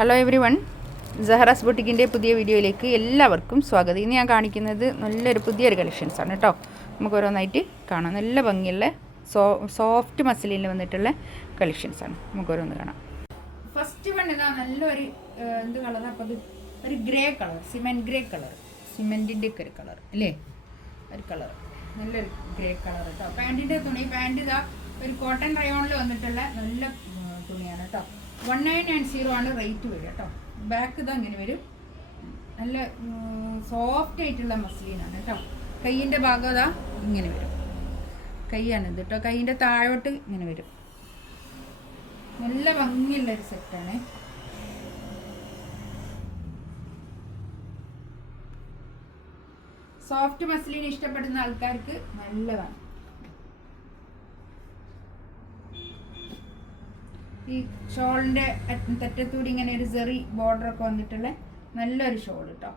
Hello every one, സഹറാസ് ബുട്ടിക്കിൻ്റെ പുതിയ വീഡിയോയിലേക്ക് എല്ലാവർക്കും സ്വാഗതം. ഇന്ന് ഞാൻ കാണിക്കുന്നത് നല്ലൊരു പുതിയൊരു കളക്ഷൻസാണ് കേട്ടോ. നമുക്ക് ഓരോന്നായിട്ട് കാണാം. നല്ല ഭംഗിയുള്ള സോഫ്റ്റ് മസിലിൽ വന്നിട്ടുള്ള കളക്ഷൻസാണ്. നമുക്ക് ഓരോന്ന് കാണാം. ഫസ്റ്റ് വൺ ഇതാ നല്ലൊരു എന്ത് കളറാണ് അപ്പോൾ അത് ഒരു grey colour, cement grey colour, സിമെൻറ്റിൻ്റെ ഒക്കെ ഒരു കളർ അല്ലേ, ഒരു കളർ, നല്ലൊരു ഗ്രേ കളർ കേട്ടോ. പാൻറ്റിൻ്റെ തുണി, പാൻറ്റ് ഇതാ ഒരു കോട്ടൺ റയോണിൽ വന്നിട്ടുള്ള നല്ല തുണിയാണ് കേട്ടോ. 1990 ആണ് റേറ്റ് വരിക കേട്ടോ. ബാക്ക് ഇത് അങ്ങനെ വരും, നല്ല സോഫ്റ്റ് ആയിട്ടുള്ള മസ്ലിനാണ് കേട്ടോ. കയ്യിൻ്റെ ഭാഗം അതാ ഇങ്ങനെ വരും, കൈയാണിത് കേട്ടോ. കൈയിൻ്റെ താഴോട്ട് ഇങ്ങനെ വരും. നല്ല ഭംഗിയുള്ളൊരു സെറ്റാണ്. സോഫ്റ്റ് മസ്ലിൻ ഇഷ്ടപ്പെടുന്ന ആൾക്കാർക്ക് നല്ലതാണ്. ഈ ഷോളിൻ്റെ തെറ്റത്തൂടി ഇങ്ങനെ ഒരു ചെറി ബോർഡറൊക്കെ വന്നിട്ടുള്ള നല്ലൊരു ഷോൾ കേട്ടോ.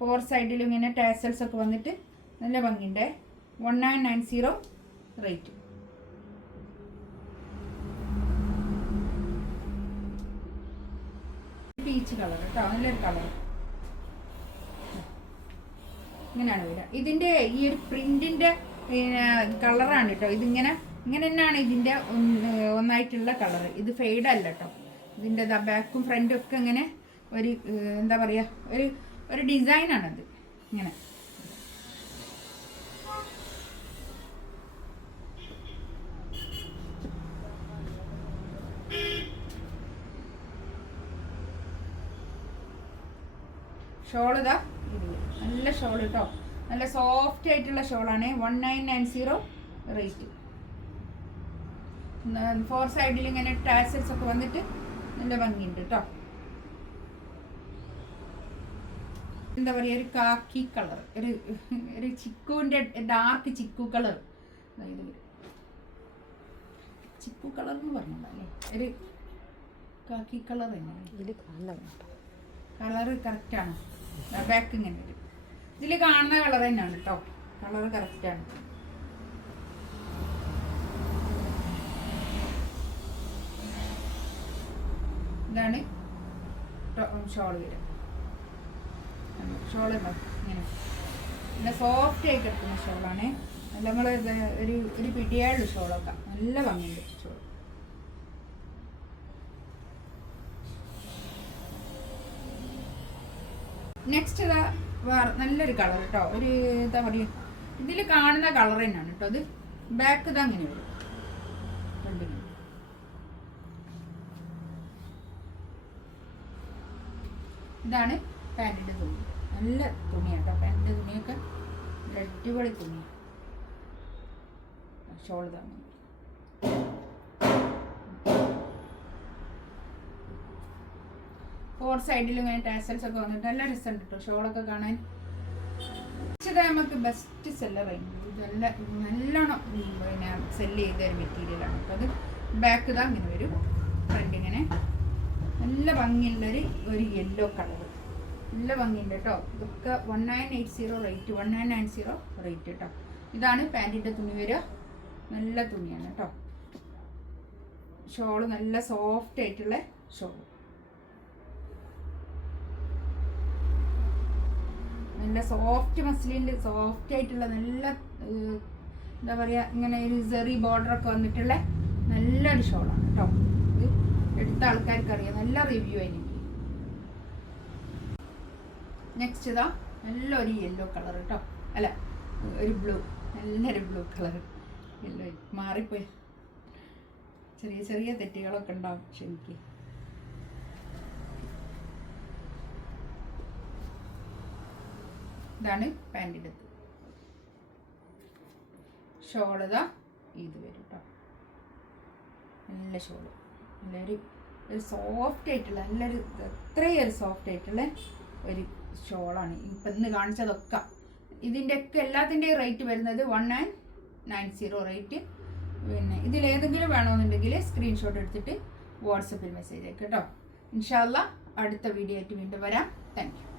4 സൈഡിലും ഇങ്ങനെ ടാസൽസ് ഒക്കെ വന്നിട്ട് നല്ല ഭംഗിയുണ്ട്. 1990 റേറ്റ്. പീച്ച് കളർ കേട്ടോ, നല്ലൊരു കളർ. ഇങ്ങനെയാണ് വരിക. ഇതിൻ്റെ ഈ ഒരു പ്രിന്റിൻ്റെ കളറാണ് കേട്ടോ. ഇതിങ്ങനെ ഇങ്ങനെ തന്നെയാണ് ഇതിൻ്റെ ഒന്നായിട്ടുള്ള കളർ. ഇത് ഫെയ്ഡ് അല്ല കേട്ടോ. ഇതിൻ്റെ ബാക്കും ഫ്രണ്ടും ഒക്കെ ഇങ്ങനെ ഒരു എന്താ പറയുക, ഒരു ഡിസൈനാണത് ഇങ്ങനെ. ഷോൾ ഇതാ നല്ല ഷോൾ കേട്ടോ, നല്ല സോഫ്റ്റ് ആയിട്ടുള്ള ഷോളാണ്. 1990 റേറ്റ്. 4 സൈഡിൽ ഇങ്ങനെ ടാസൽസ് ഒക്കെ വന്നിട്ട് നല്ല ഭംഗിയുണ്ട് കേട്ടോ. എന്താ പറയുക, ഒരു കാക്കി കളർ, ഒരു ചിക്കുവിൻ്റെ ഡാർക്ക് ചിക്കു കളർ. ഇത് ചിക്കു കളർ എന്ന് പറഞ്ഞല്ലേ, ഒരു കാക്കി കളർ തന്നെയാണ്. കളർ കറക്റ്റാണ്. ബാക്ക് ഇങ്ങനെ വരും. ഇതിൽ കാണുന്ന കളർ തന്നെയാണ് കേട്ടോ. കളർ കറക്റ്റാണ്. ഇതാണ് ഷോൾ വരും. ഷോൾ ഇങ്ങനെ നല്ല സോഫ്റ്റ് ആയിട്ട് എടുക്കുന്ന ഷോളാണ്. നമ്മൾ ഒരു പിടിയായുള്ള ഷോളൊക്കെ നല്ല ഭംഗിയുണ്ട് ഷോൾ. നെക്സ്റ്റ് ഇതാ നല്ലൊരു കളർ കേട്ടോ. ഒരു എന്താ പറയുക, ഇതിൽ കാണുന്ന കളർ തന്നെയാണ് കേട്ടോ. അത് ബാക്ക് ഇത് അങ്ങനെ വരും. ഇതാണ് പാൻറ്റിൻ്റെ തുണി. നല്ല തുണിയാണ് കേട്ടോ. പാൻറ്റിൻ്റെ തുണിയൊക്കെ അടിപൊളി തുണിയാണ്. ഷോൾ തന്നെ 4 സൈഡിലും ഇങ്ങനെ ടാസൽസ് ഒക്കെ വന്നിട്ട് നല്ല രസമുണ്ട് കേട്ടോ ഷോളൊക്കെ കാണാൻ. നമുക്ക് ബെസ്റ്റ് സെല്ലറായിരുന്നു. ഇത് നല്ലോണം പിന്നെ സെല്ല് ചെയ്ത ഒരു മെറ്റീരിയലാണ് കേട്ടോ. അത് ബാക്ക് ഇതാ ഇങ്ങനെ വരും, ഫ്രണ്ട് ഇങ്ങനെ നല്ല ഭംഗിയുള്ളൊരു യെല്ലോ കളർ. നല്ല ഭംഗിയുണ്ട് കേട്ടോ. ഇതൊക്കെ 1980 റേറ്റ്, 1990 റേറ്റ് കേട്ടോ. ഇതാണ് പാൻറ്റിൻ്റെ തുണി വരിക. നല്ല തുണിയാണ് കേട്ടോ. ഷോള് നല്ല സോഫ്റ്റ് ആയിട്ടുള്ള ഷോൾ, നല്ല സോഫ്റ്റ് മസ്ലിൻ്റെ സോഫ്റ്റ് ആയിട്ടുള്ള നല്ല എന്താ പറയുക, ഇങ്ങനെ ഒരു സെറി ബോർഡറൊക്കെ വന്നിട്ടുള്ള നല്ലൊരു ഷോളാണ് കേട്ടോ. ഇത് എടുത്ത ആൾക്കാർക്ക് അറിയാം, നല്ല റിവ്യൂ എനിക്ക്. നെക്സ്റ്റ് ഇതാ നല്ലൊരു യെല്ലോ കളർ കേട്ടോ. അല്ല, ഒരു ബ്ലൂ, നല്ലൊരു ബ്ലൂ കളർ. യെല്ലോ മാറിപ്പോയി, ചെറിയ ചെറിയ തെറ്റുകളൊക്കെ ഉണ്ടാവും ശരിക്ക്. ഇതാണ് പാൻറ്റിൻ്റെ ഷോൾ. ഇതാ ഇത് വരും കേട്ടോ. നല്ല ഷോള്, നല്ലൊരു സോഫ്റ്റ് ആയിട്ടുള്ള നല്ലൊരു അത്രയും സോഫ്റ്റ് ആയിട്ടുള്ള ഒരു ഷോളാണ് ഇപ്പം ഇന്ന് കാണിച്ചതൊക്കെ. ഇതിൻ്റെയൊക്കെ എല്ലാത്തിൻ്റെയും റേറ്റ് വരുന്നത് 1990 റേറ്റ്. പിന്നെ ഇതിലേതെങ്കിലും വേണമെന്നുണ്ടെങ്കിൽ സ്ക്രീൻഷോട്ട് എടുത്തിട്ട് വാട്സപ്പിൽ മെസ്സേജ് അയക്കാം കേട്ടോ. ഇൻഷാ അല്ലാഹ് അടുത്ത വീഡിയോ ആയിട്ട് വീണ്ടും വരാം. Thank you.